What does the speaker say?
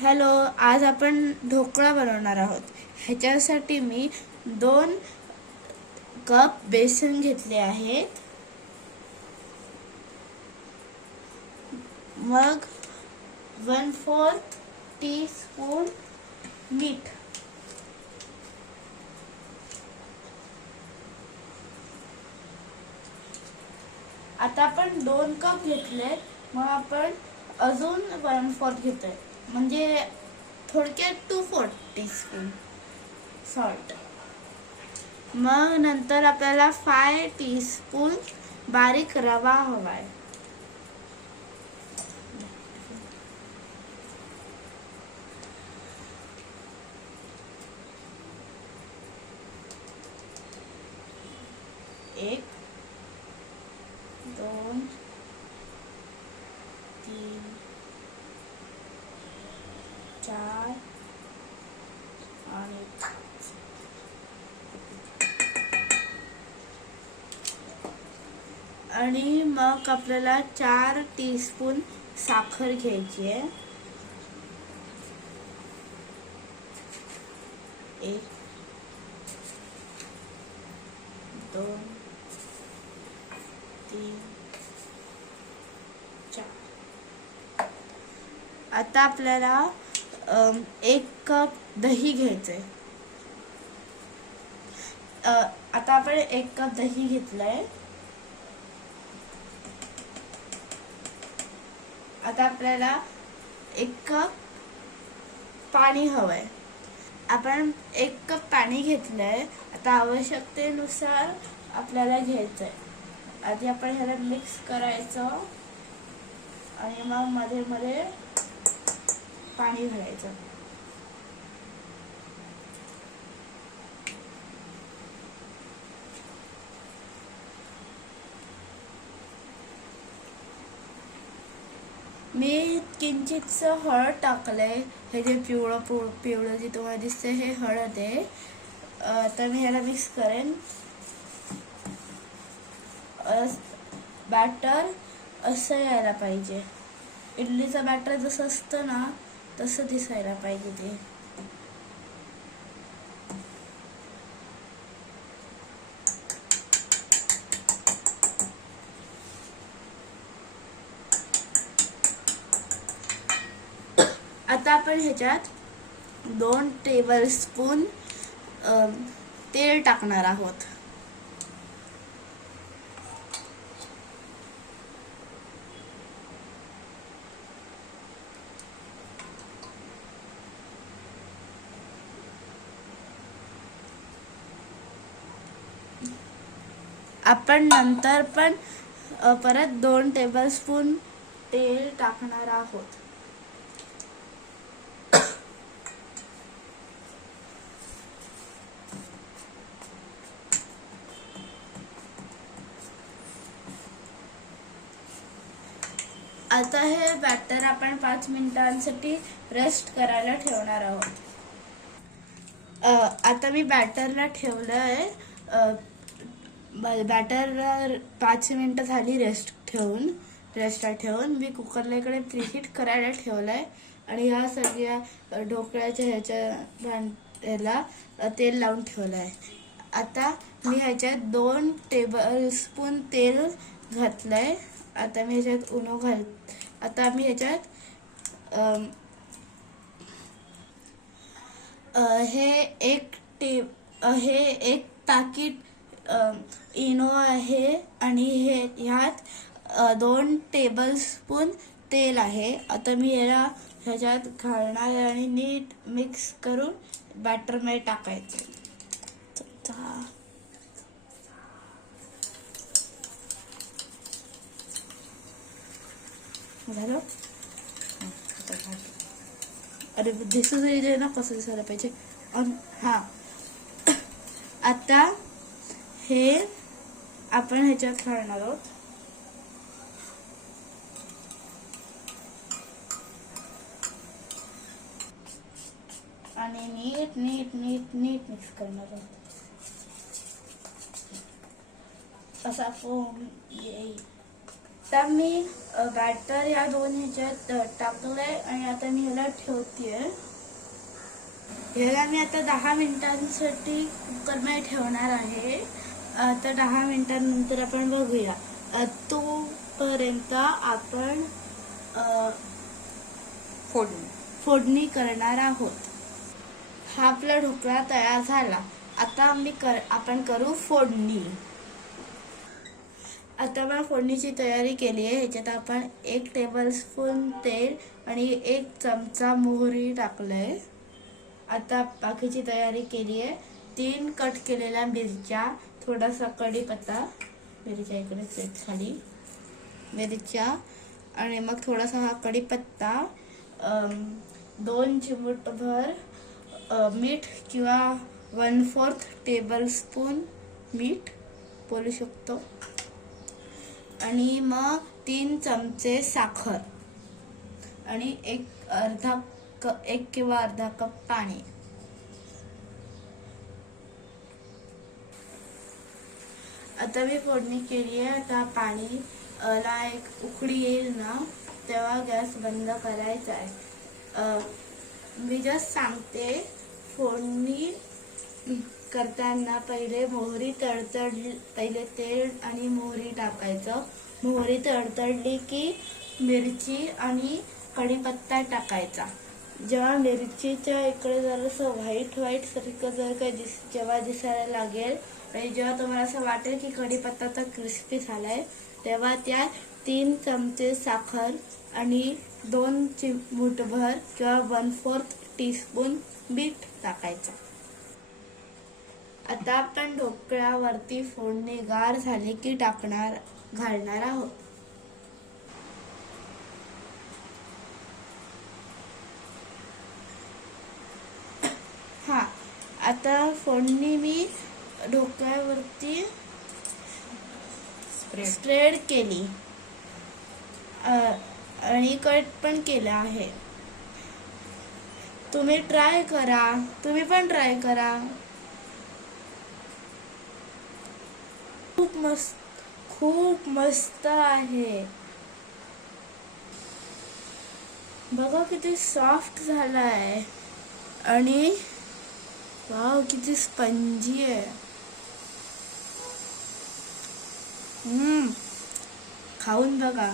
Hello, आज आपण ढोकळा बनवणार आहोत. ह्याच्यासाठी मी 2 कप बेसन घेतले आहेत. मग 1/4 टीस्पून मीठ, आता आपण 2 कप घेतले, मग आपण अजून 1/4 घेतोय, म्हणजे थोडक्यात 2/4 टीस्पून सॉल्ट. मग नंतर आपल्याला 5 टीस्पून बारीक रवा हवाय. एक, 2, 3, 4 आणि 5. आणि मग आपल्याला 4 टीस्पून साखर घ्यायची आहे. 1, 2, 3, 4. आता आपल्याला 1 कप दही घ्यायचंय. आता आपण 1 कप दही घेतलंय. आता आपल्याला 1 कप पाणी हवंय. आपण 1 कप पाणी घेतलंय. आता आवश्यकतेनुसार आपल्याला घ्यायचंय. आधी आपण ह्याला मिक्स करायचं आणि मग मध्ये मध्ये पाणी घालायचं. मी किंचितसं हळद टाकलंय. हे जे पिवळं जे तुम्हाला दिसतंय हे हळद आहे. तर मी ह्याला मिक्स करेन. बॅटर असं यायला पाहिजे. इडलीचं बॅटर जसं असतं ना तसं दिसायला पाहिजे ते. आता आपण ह्याच्यात 2 टेबलस्पून तेल टाकणार आहोत. आपण नंतर पण परत 2 टेबलस्पून तेल टाकणार आहोत. आता हे बॅटर आपण 5 मिनिटांसाठी रेस्ट करायला ठेवणार आहोत. आता मी बॅटरला ठेवलंय. बॅटर 5 मिनिटं झाली रेस्टला ठेवून मी कुकरला इकडे प्रीहीट करायला ठेवलंय. आणि ह्या सगळ्या ढोकळ्याच्या ह्याला तेल लावून ठेवलंय. आता मी ह्याच्यात 2 टेबलस्पून तेल घातलंय. आता मी ह्याच्यात आता मी ह्याच्यात हे एक पाकीट इनो आहे आणि ह्यात 2 टेबलस्पून तेल आहे. आता मी ह्याच्यात घालणार आहे आणि नीट मिक्स करून बॅटरमध्ये टाकायचं. झालं. अरे दिसू दे ना कसं दिसायला पाहिजे. हां, आता हे आपण ह्याच्यात घालणार आहोत. आणि नीट नीट नीट नीट मिक्स करणार आहोत. असा फोम येईल. आता मी बॅटर या दोन ह्याच्यात टाकलंय आणि आता मी ह्याला ठेवतेय. ह्याला मी आता 10 मिनिटांसाठी कुकरमध्ये ठेवणार आहे. आता 10 मिनिटांनंतर आपण बघूया. तोपर्यंत आपण फोडणी करणार आहोत. हा आपला ढोकळा तयार झाला. आता आपण करू फोडणी. आता आपण फोडणीची तयारी केली आहे. ह्याच्यात आपण 1 टेबलस्पून तेल आणि 1 चमचा मोहरी टाकलंय. आता बाकीची तयारी केली आहे. 3 कट केलेल्या मिरच्या, थोडासा कढीपत्ता, मिरच्या इकडे सेट झाली, मिरच्या आणि मग थोडासा हा कढीपत्ता, 2 चिमूटभर मीठ किंवा 1/4 टेबलस्पून मीठ बोलू शकतो, आणि मग 3 चमचे साखर आणि 1 किंवा अर्धा कप पाणी. आता मी फोडणी केली आहे. आता पाणी ला एक उकळी येईल ना तेव्हा गॅस बंद करायचा आहे. मी जस्ट सांगते, फोडणी करताना पहिले पहिले तेल आणि मोहरी टाकायचं. मोहरी तडतडली की मिरची आणि कढीपत्ता टाकायचा. जेव्हा मिरचीच्या इकडे जरासं व्हाईट सारखं जेव्हा दिसायला लागेल आणि जेव्हा तुम्हाला असं वाटेल की कढीपत्ता तर क्रिस्पी झालाय, तेव्हा त्यात 3 चमचे साखर आणि 2 चिमूटभर किंवा 1/4 टीस्पून मीठ टाकायचं. आता आपण ढोकळ्यावरती फोडणी गार झाली की घालणार आहोत. हा, आता फोडणी मी ढोकळ्यावरती स्प्रेड केली आणि कट पण केला आहे. तुम्ही पण ट्राय करा. खूप मस्त आहे. बघा किती सॉफ्ट झालाय आणि वाव किती स्पंजी आहे. खाऊन बघा.